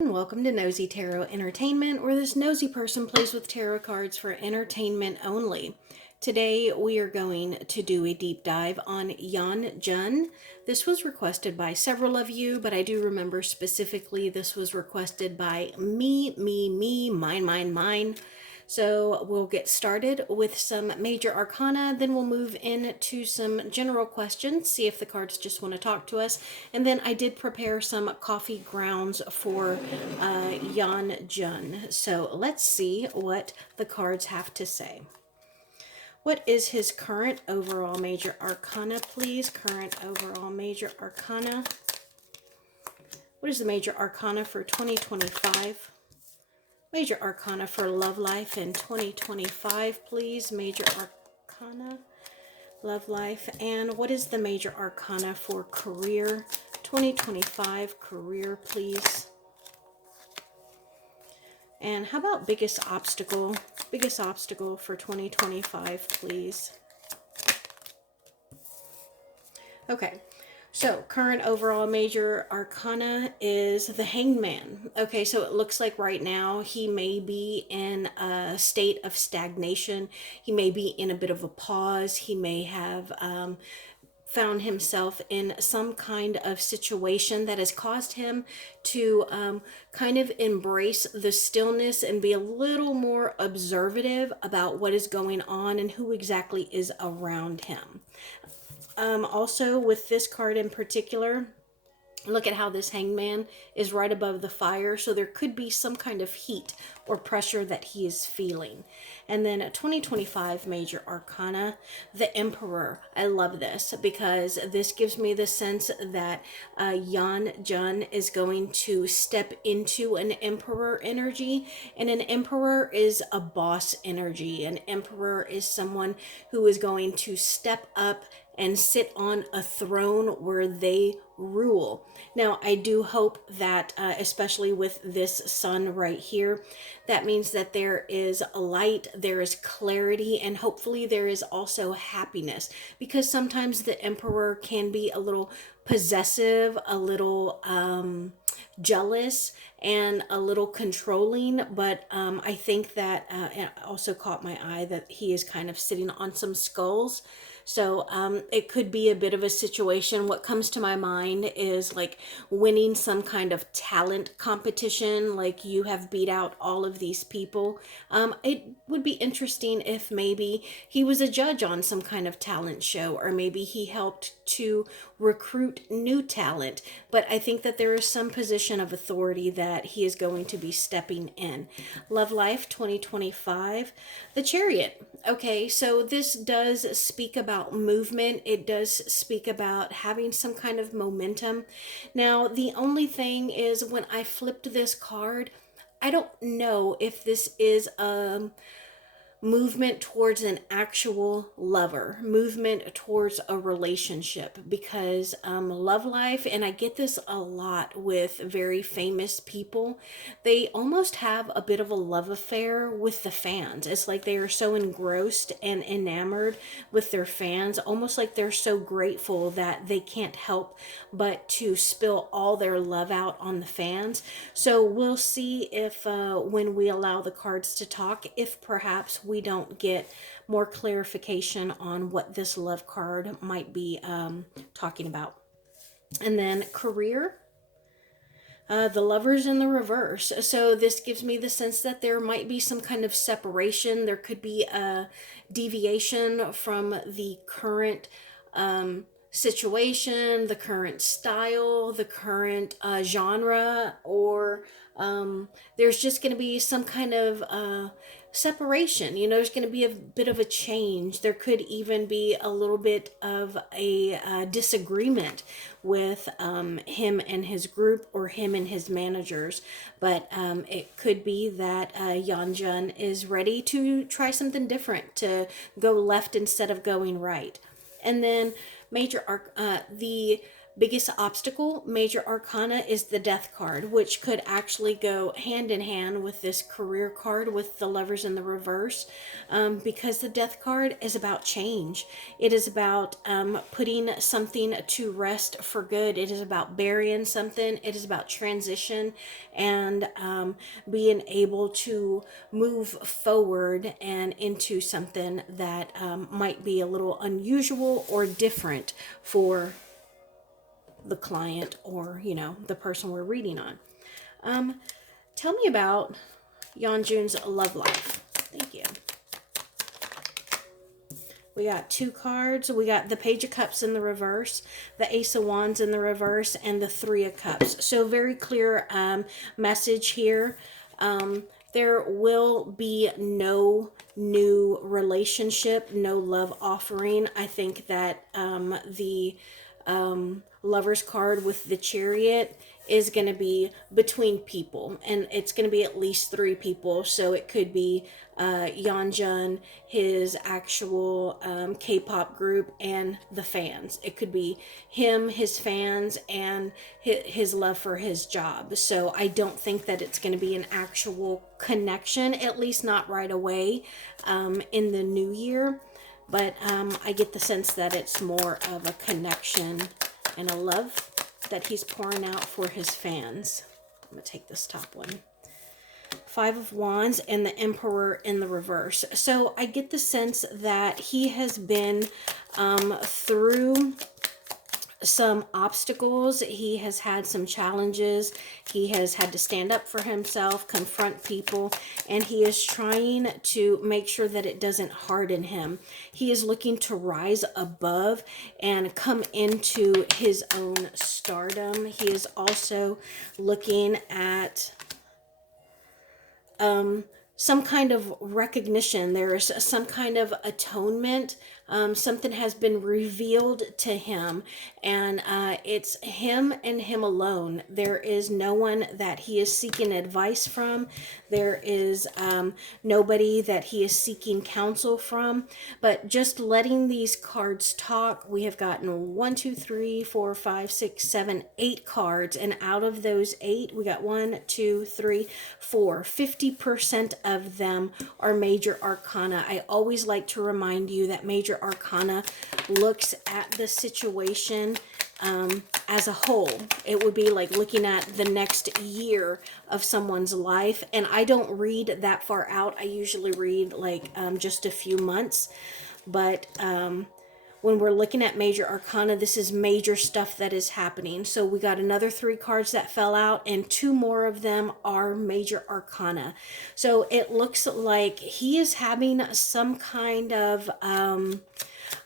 Welcome to Nosy Tarot Entertainment, where this nosy person plays with tarot cards for entertainment only. Today we are going to do a deep dive on Yeonjun. This was requested by several of you, but I do remember specifically this was requested by me, mine. So we'll get started with some major arcana, then we'll move into some general questions, see if the cards just want to talk to us. And then I did prepare some coffee grounds for Yeonjun. So let's see what the cards have to say. What is his current overall major arcana, please? Current overall major arcana. What is the major arcana for 2025? Major Arcana for love life in 2025, please. Major Arcana, love life. And what is the Major Arcana for career 2025, career, please? And how about biggest obstacle? Biggest obstacle for 2025, please. Okay. So, current overall major arcana is the Hangman. Okay, so it looks like right now he may be in a state of stagnation. He may be in a bit of a pause. He may have found himself in some kind of situation that has caused him to kind of embrace the stillness and be a little more observative about what is going on and who exactly is around him. Also, with this card in particular, look at how this hangman is right above the fire. So there could be some kind of heat or pressure that he is feeling. And then a 2025 major arcana, the emperor. I love this because this gives me the sense that Yeonjun is going to step into an emperor energy. And an emperor is a boss energy. An emperor is someone who is going to step up and sit on a throne where they rule. Now, I do hope that, especially with this sun right here, that means that there is light, there is clarity, and hopefully there is also happiness. Because sometimes the emperor can be a little possessive, a little jealous, and a little controlling, but I think that it also caught my eye that he is kind of sitting on some skulls. So it could be a bit of a situation. What comes to my mind is like winning some kind of talent competition, like you have beat out all of these people. It would be interesting if maybe he was a judge on some kind of talent show, or maybe he helped to recruit new talent. But I think that there is some position of authority that he is going to be stepping in. Love Life 2025, the Chariot. Okay, so this does speak about movement. It does speak about having some kind of momentum. Now, the only thing is when I flipped this card, I don't know if this is movement towards an actual lover, movement towards a relationship, because love life, and I get this a lot with very famous people, they almost have a bit of a love affair with the fans. It's like they are so engrossed and enamored with their fans, almost like they're so grateful that they can't help but to spill all their love out on the fans. So we'll see if when we allow the cards to talk, if perhaps we don't get more clarification on what this love card might be talking about. And then career, the Lovers in the reverse. So this gives me the sense that there might be some kind of separation. There could be a deviation from the current situation, the current style, the current genre, or there's just going to be some kind of separation. You know, there's going to be a bit of a change. There could even be a little bit of a disagreement with him and his group, or him and his managers. But it could be that Yeonjun is ready to try something different, to go left instead of going right. And then the biggest obstacle, major arcana, is the death card, which could actually go hand in hand with this career card with the lovers in the reverse, because the death card is about change. It is about putting something to rest for good. It is about burying something. It is about transition and being able to move forward and into something that might be a little unusual or different for the client, or the person we're reading on. Tell me about Yeonjun's love life. Thank you. We got 2 cards. We got the Page of Cups in the reverse, the Ace of Wands in the reverse, and the 3 of Cups. So very clear message here. There will be no new relationship, no love offering. I think that the Lover's card with the Chariot is going to be between people, and it's going to be at least 3 people. So it could be Yeonjun, his actual K-pop group, and the fans. It could be him, his fans, and his love for his job. So I don't think that it's going to be an actual connection, at least not right away in the new year. But I get the sense that it's more of a connection and a love that he's pouring out for his fans. I'm going to take this top one. 5 of Wands and the Emperor in the reverse. So I get the sense that he has been through some obstacles. He has had some challenges. He has had to stand up for himself, confront people, and he is trying to make sure that it doesn't harden him. He is looking to rise above and come into his own stardom. He is also looking at some kind of recognition. There is some kind of atonement. Something has been revealed to him, and it's him and him alone. There is no one that he is seeking advice from. There is nobody that he is seeking counsel from, but just letting these cards talk. We have gotten 1, 2, 3, 4, 5, 6, 7, 8 cards, and out of those 8, we got 1, 2, 3, 4. 50% of them are major arcana. I always like to remind you that major arcana looks at the situation as a whole. It would be like looking at the next year of someone's life, and I don't read that far out. I usually read like just a few months, but when we're looking at major arcana, this is major stuff that is happening. So we got another 3 cards that fell out, and 2 more of them are major arcana. So it looks like he is having some kind of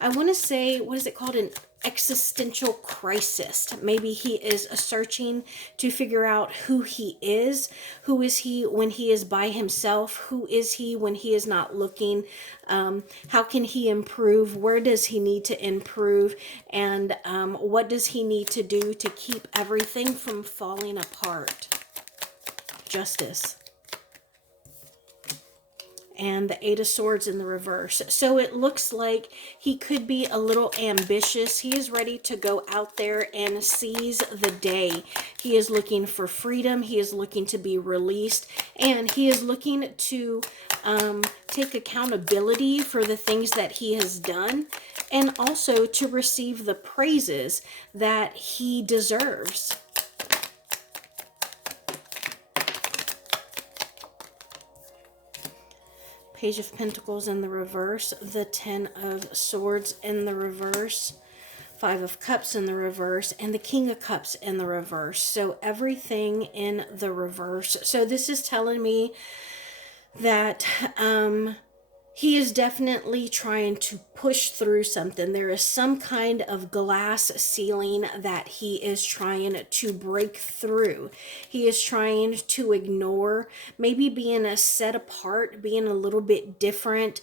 I want to say, what is it called? An existential crisis. Maybe he is searching to figure out who he is. Who is he when he is by himself? Who is he when he is not looking? How can he improve? Where does he need to improve? And what does he need to do to keep everything from falling apart? Justice. And the 8 of Swords in the reverse. So it looks like he could be a little ambitious. He is ready to go out there and seize the day. He is looking for freedom. He is looking to be released. And he is looking to take accountability for the things that he has done, and also to receive the praises that he deserves. Page of Pentacles in the reverse, the 10 of Swords in the reverse, 5 of Cups in the reverse, and the King of Cups in the reverse. So everything in the reverse. So this is telling me that he is definitely trying to push through something. There is some kind of glass ceiling that he is trying to break through. He is trying to ignore, maybe being set apart, being a little bit different.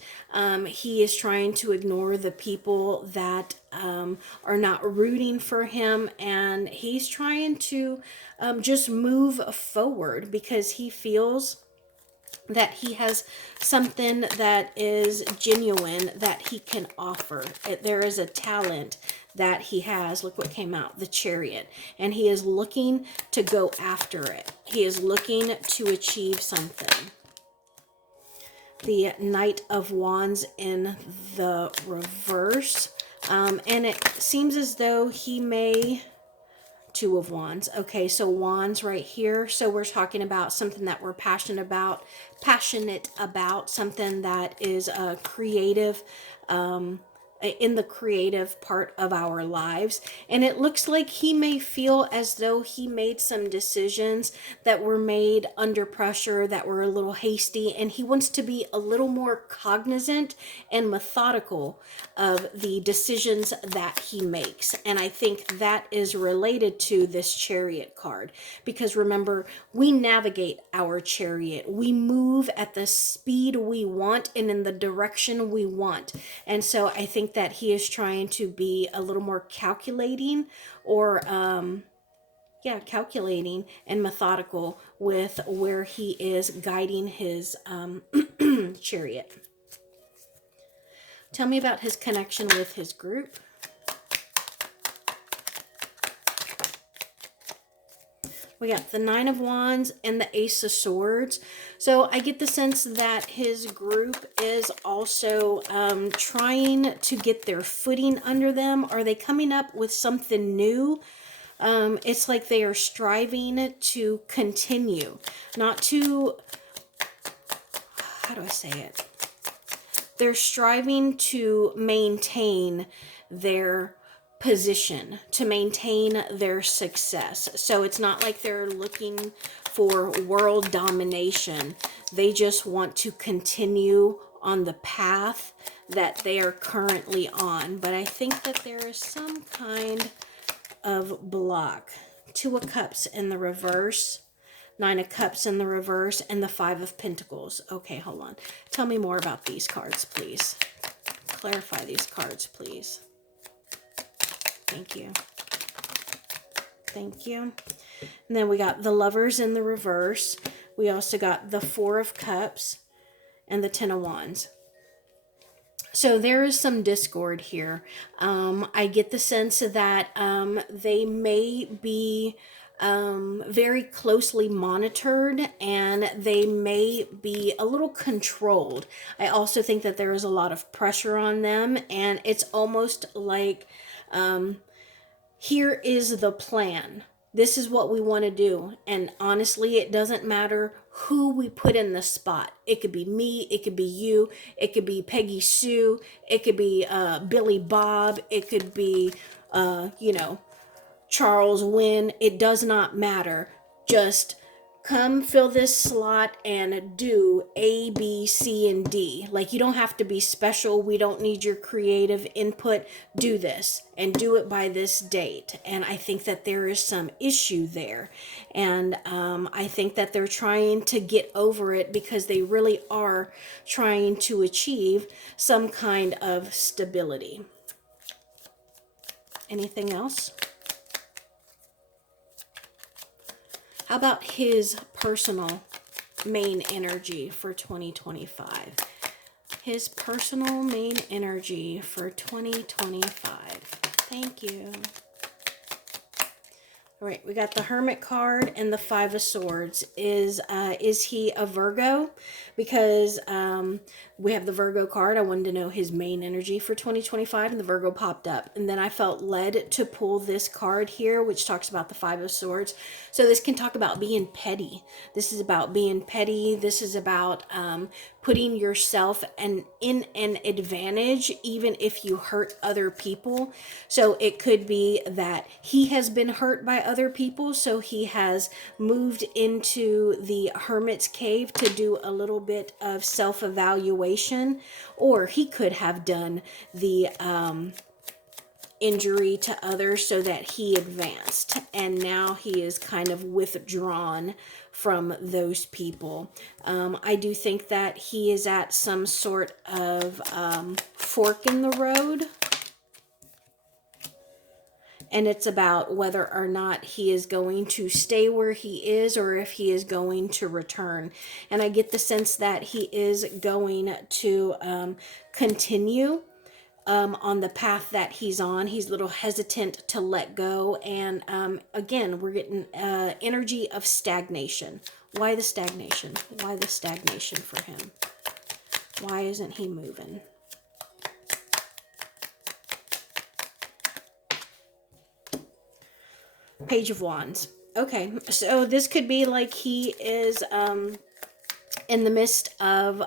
He is trying to ignore the people that are not rooting for him, and he's trying to just move forward because he feels that he has something that is genuine that he can offer. There is a talent that he has. Look what came out, the Chariot. And he is looking to go after it. He is looking to achieve something. The Knight of Wands in the reverse. And it seems as though he may... Two of Wands. Okay, so Wands right here. So we're talking about something that we're passionate about, something that is creative, in the creative part of our lives. And it looks like he may feel as though he made some decisions that were made under pressure, that were a little hasty, and he wants to be a little more cognizant and methodical of the decisions that he makes. And I think that is related to this Chariot card, because remember, we navigate our chariot. We move at the speed we want and in the direction we want. And so I think that he is trying to be a little more calculating, or calculating and methodical with where he is guiding his chariot. Tell me about his connection with his group. We got the Nine of Wands and the Ace of Swords. So I get the sense that his group is also trying to get their footing under them. Are they coming up with something new? It's like they are striving to continue, not to, how do I say it? They're striving to maintain their position, to maintain their success. So it's not like they're looking for world domination. They just want to continue on the path that they are currently on. But I think that there is some kind of block. Two of Cups in the reverse, Nine of Cups in the reverse, and the Five of Pentacles. Okay, hold on. Tell me more about these cards, please. Clarify these cards, please. Thank you. Thank you. And then we got the Lovers in the reverse. We also got the Four of Cups and the Ten of Wands. So there is some discord here. I get the sense that they may be very closely monitored, and they may be a little controlled. I also think that there is a lot of pressure on them, and it's almost like here is the plan. This is what we want to do. And honestly, it doesn't matter who we put in the spot. It could be me. It could be you. It could be Peggy Sue. It could be Billy Bob. It could be, Charles Wynn. It does not matter. Just come fill this slot and do A, B, C, and D. Like, you don't have to be special. We don't need your creative input. Do this and do it by this date. And I think that there is some issue there. And I think that they're trying to get over it, because they really are trying to achieve some kind of stability. Anything else? How about his personal main energy for 2025? His personal main energy for 2025. Thank you. All right, we got the Hermit card and the Five of Swords. Is he a Virgo? Because we have the Virgo card. I wanted to know his main energy for 2025, and the Virgo popped up. And then I felt led to pull this card here, which talks about the Five of Swords. So this can talk about being petty. This is about being petty. This is about putting yourself in an advantage, even if you hurt other people. So it could be that he has been hurt by other people, so he has moved into the hermit's cave to do a little bit of self-evaluation, or he could have done the injury to others so that he advanced, and now he is kind of withdrawn from those people. I do think that he is at some sort of fork in the road, and it's about whether or not he is going to stay where he is, or if he is going to return. And I get the sense that he is going to continue on the path that he's on. He's a little hesitant to let go. And again, we're getting energy of stagnation. Why the stagnation? Why the stagnation for him? Why isn't he moving? Page of Wands. Okay, so this could be like he is in the midst of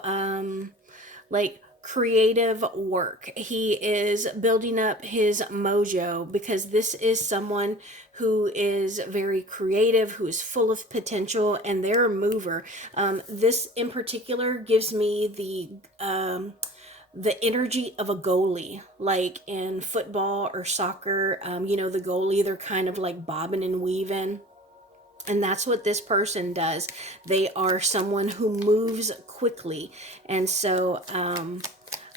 like creative work. He is building up his mojo, because this is someone who is very creative, who is full of potential, and they're a mover. This in particular gives me the energy of a goalie, like in football or soccer. You know, the goalie, they're kind of like bobbing and weaving. And that's what this person does. They are someone who moves quickly. And so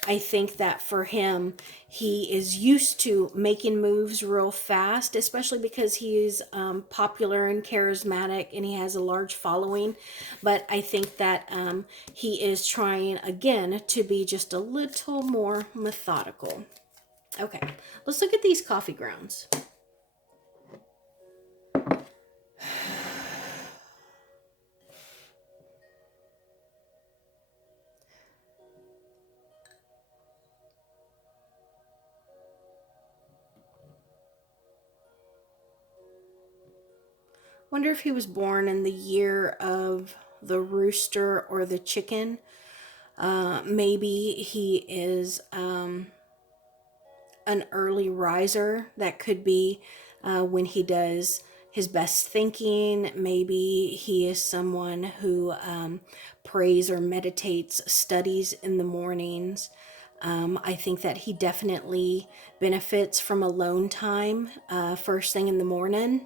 I think that for him, he is used to making moves real fast, especially because he's popular and charismatic and he has a large following. But I think that he is trying, again, to be just a little more methodical. Okay, let's look at these coffee grounds. Wonder if he was born in the year of the rooster or the chicken. Maybe he is an early riser. That could be when he does his best thinking. Maybe he is someone who prays or meditates, studies in the mornings. I think that he definitely benefits from alone time first thing in the morning.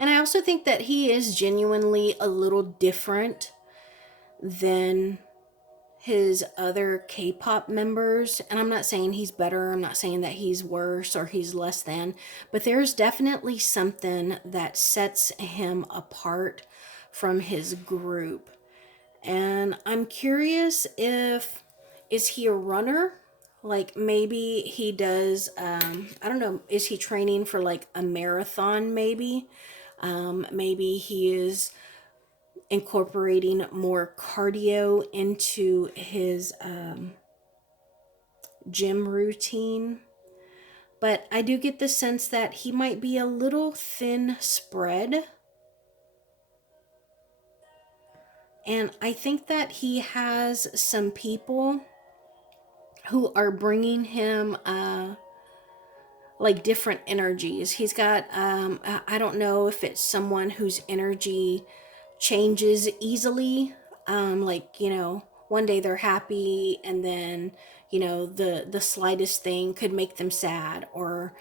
And I also think that he is genuinely a little different than his other K-pop members. And I'm not saying he's better, I'm not saying that he's worse or he's less than, but there's definitely something that sets him apart from his group. And I'm curious is he a runner? Like maybe he does, I don't know, is he training for like a marathon maybe? Maybe he is incorporating more cardio into his gym routine. But I do get the sense that he might be a little thin spread. And I think that he has some people who are bringing him like different energies. He's got, I don't know if it's someone whose energy changes easily. Like, you know, one day they're happy and then, you know, the slightest thing could make them sad or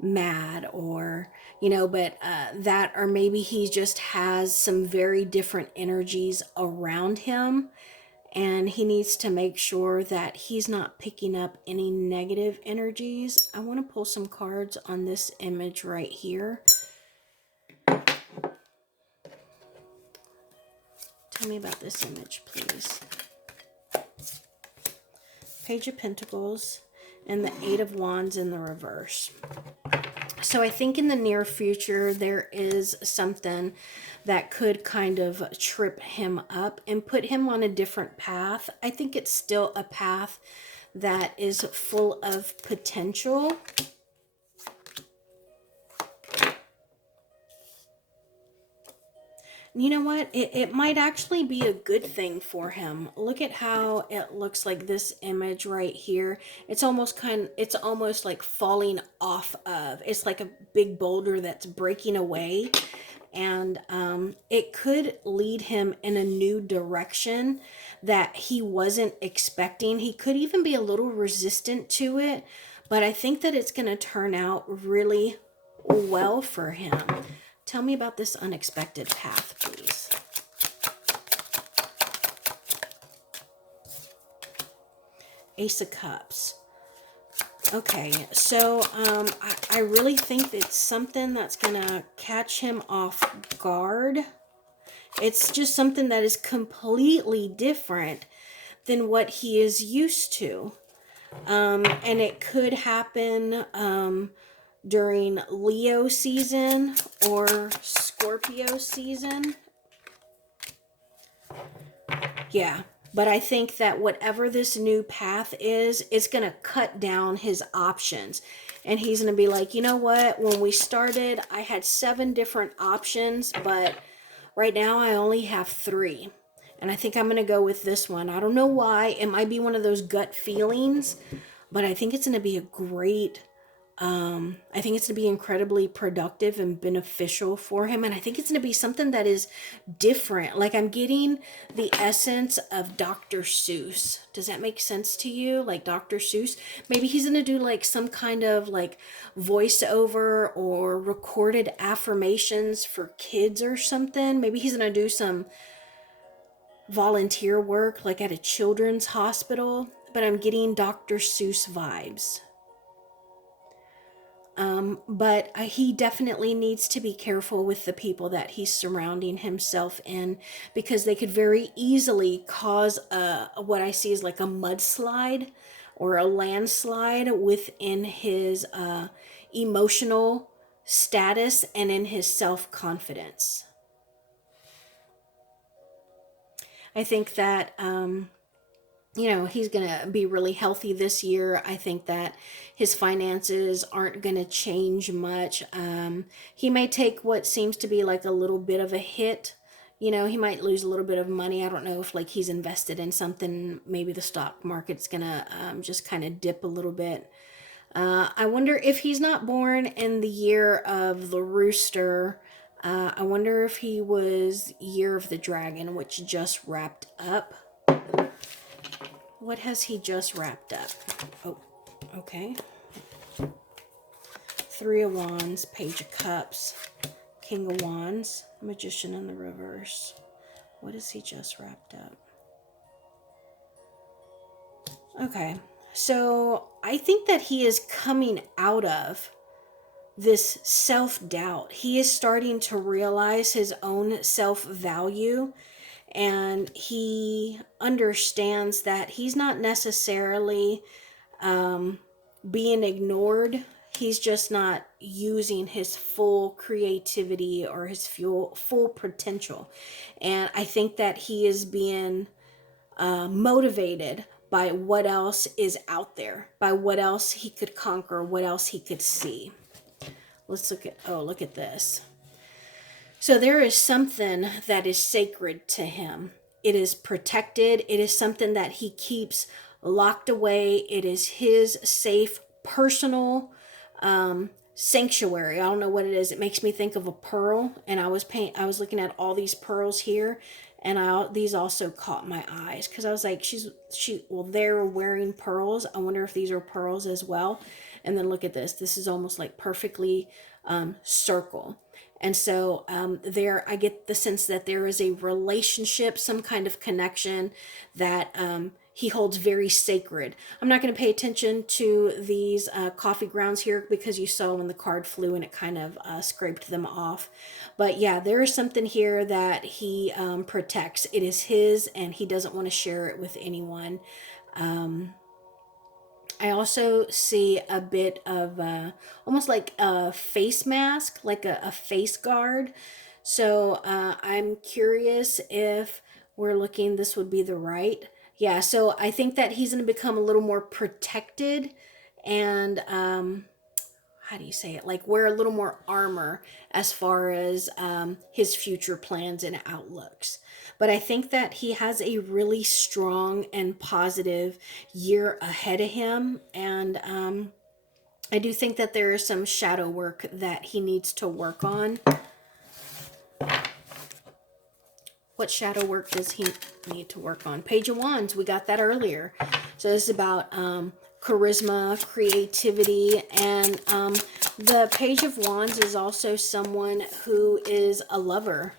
mad or, you know, but that, or maybe he just has some very different energies around him. And he needs to make sure that he's not picking up any negative energies. I want to pull some cards on this image right here. Tell me about this image, please. Page of Pentacles and the Eight of Wands in the reverse. So I think in the near future, there is something that could kind of trip him up and put him on a different path. I think it's still a path that is full of potential. You know what? It might actually be a good thing for him. Look at how it looks like this image right here. It's almost like falling off of. It's like a big boulder that's breaking away. And it could lead him in a new direction that he wasn't expecting. He could even be a little resistant to it. But I think that it's going to turn out really well for him. Tell me about this unexpected path, please. Ace of Cups. Okay, so I really think it's something that's going to catch him off guard. It's just something that is completely different than what he is used to. And it could happen during Leo season or Scorpio season. Yeah. But I think that whatever this new path is, it's going to cut down his options. And he's going to be like, you know what? When we started, I had 7 different options, but right now I only have 3. And I think I'm going to go with this one. I don't know why. It might be one of those gut feelings, but I think it's going to be a great I think it's going to be incredibly productive and beneficial for him. And I think it's going to be something that is different. Like I'm getting the essence of Dr. Seuss. Does that make sense to you? Like Dr. Seuss? Maybe he's going to do like some kind of like voiceover or recorded affirmations for kids or something. Maybe he's going to do some volunteer work like at a children's hospital. But I'm getting Dr. Seuss vibes. But he definitely needs to be careful with the people that he's surrounding himself in, because they could very easily cause what I see is like a mudslide or a landslide within his emotional status and in his self-confidence. I think that he's going to be really healthy this year. I think that his finances aren't going to change much. He may take what seems to be like a little bit of a hit. He might lose a little bit of money. I don't know if like he's invested in something. Maybe the stock market's going to just kind of dip a little bit. I wonder if he's not born in the year of the rooster. I wonder if he was year of the dragon, which just wrapped up. What has he just wrapped up? Oh, okay. 3 of Wands, Page of Cups, King of Wands, Magician in the reverse. What has he just wrapped up? Okay, so I think that he is coming out of this self-doubt. He is starting to realize his own self-value, and he understands that he's not necessarily being ignored. He's just not using his full creativity or his full potential. And I think that he is being motivated by what else is out there, by what else he could conquer, what else he could see. Let's look at this. So there is something that is sacred to him. It is protected. It is something that he keeps locked away. It is his safe, personal sanctuary. I don't know what it is. It makes me think of a pearl. And I was looking at all these pearls here, and these also caught my eyes because I was like, they're wearing pearls. I wonder if these are pearls as well. And then look at this. This is almost like perfectly circle. And so I get the sense that there is a relationship, some kind of connection that he holds very sacred. I'm not going to pay attention to these coffee grounds here because you saw when the card flew and it kind of scraped them off. But yeah, there is something here that he protects. It is his, and he doesn't want to share it with anyone. I also see a bit of almost like a face mask, like a face guard. So I'm curious if we're looking, this would be the right. Yeah, so I think that he's going to become a little more protected and, how do you say it? Like wear a little more armor as far as his future plans and outlooks. But I think that he has a really strong and positive year ahead of him. And I do think that there is some shadow work that he needs to work on. What shadow work does he need to work on? Page of Wands, we got that earlier. So this is about charisma, creativity, and the Page of Wands is also someone who is a lover.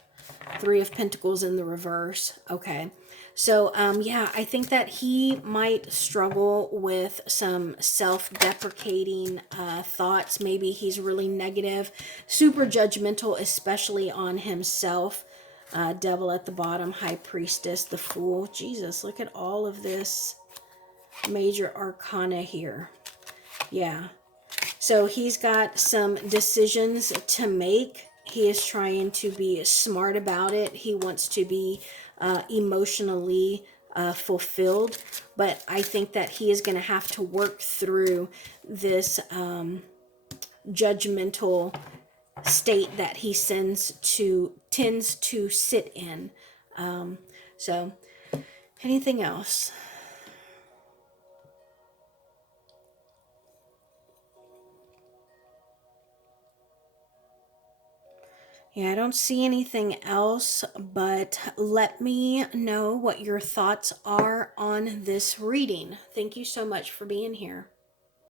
3 of Pentacles in the reverse. Okay. So, yeah, I think that he might struggle with some self-deprecating thoughts. Maybe he's really negative, super judgmental, especially on himself. Devil at the bottom, High Priestess, the Fool. Jesus, look at all of this major arcana here. Yeah. So he's got some decisions to make. He is trying to be smart about it. He wants to be emotionally fulfilled. But I think that he is going to have to work through this judgmental state that he tends to sit in. So anything else? Yeah, I don't see anything else, but let me know what your thoughts are on this reading. Thank you so much for being here.